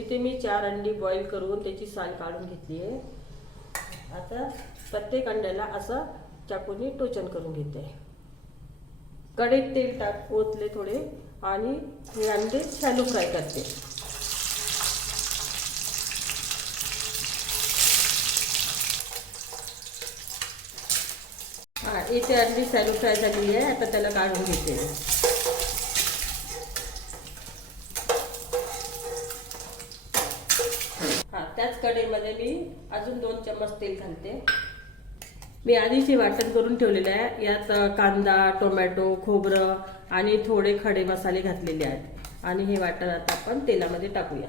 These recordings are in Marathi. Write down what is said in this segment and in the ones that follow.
इथे मी 4 अंडी बॉईल करून त्याची साल काढून घेतली आहे. आता प्रत्येक अंड्याला असं चाकूने टोचन करून घेते. कढईत तेल ओतले थोडे आणि हे अंडे शॅलो फ्राय करते. इथे अंडी शॅलो फ्राय झाली आहे. आता त्याला काढून घेते. त्याच कढईमध्ये मी अजून 2 चम्मच तेल घालते. मी आधीच वाटण करून ठेवलेलं आहे. यात कांदा, टोमॅटो, खोबरं आणि थोडे खडे मसाले घातलेले आहेत आणि हे वाटण आता आपण तेलामध्ये टाकूया.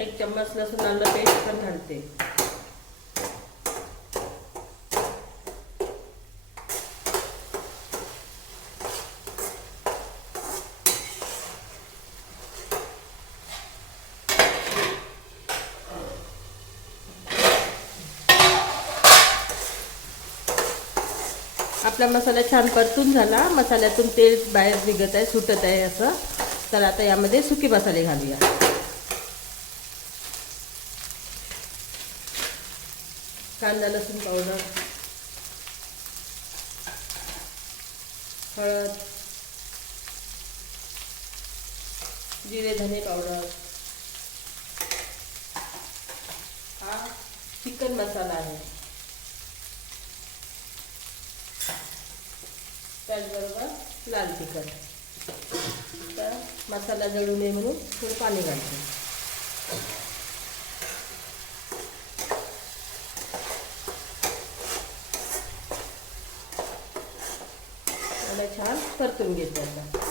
एक चम्मच लसूण आलं पेस्ट पण घालते. आपला मसाला छान परतून झाला. मसाल्यातून तेल बाहेर निघत आहे, सुटत आहे असं. तर आता यामध्ये सुकी मसाले घालूया. कांदा लसूण पावडर, हळद, जिरे धने पावडर, हा चिकन मसाला आहे. त्याचबरोबर लाल तिखट. तर मसाला जळू नये म्हणून थोडं पाणी घालते. मला छान परतून घेते. आता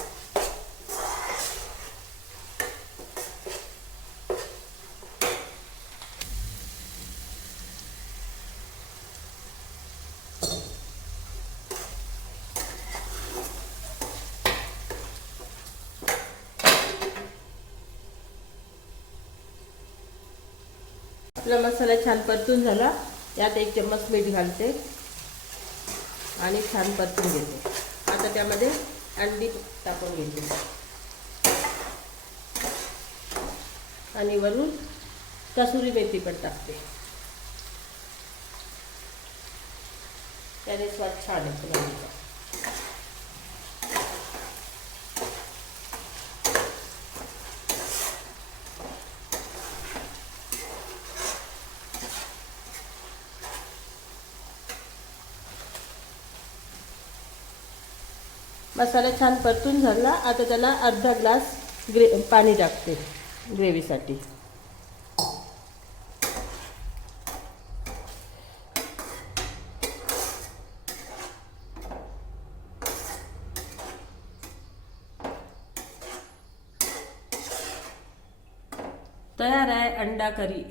आपला मसाला छान परतून झाला. यात 1 चम्मच मीठ घालते आणि छान परतून घेते. आता त्यामध्ये अंडी टाकून घेते आणि वरून कसुरी मेथी पण टाकते. त्याने स्वाद छान येतो अंडीचा. मसाला छान परतून झाला. आता त्याला अर्धा ग्लास पाणी टाकते ग्रेव्हीसाठी. तयार आहे अंडा करी.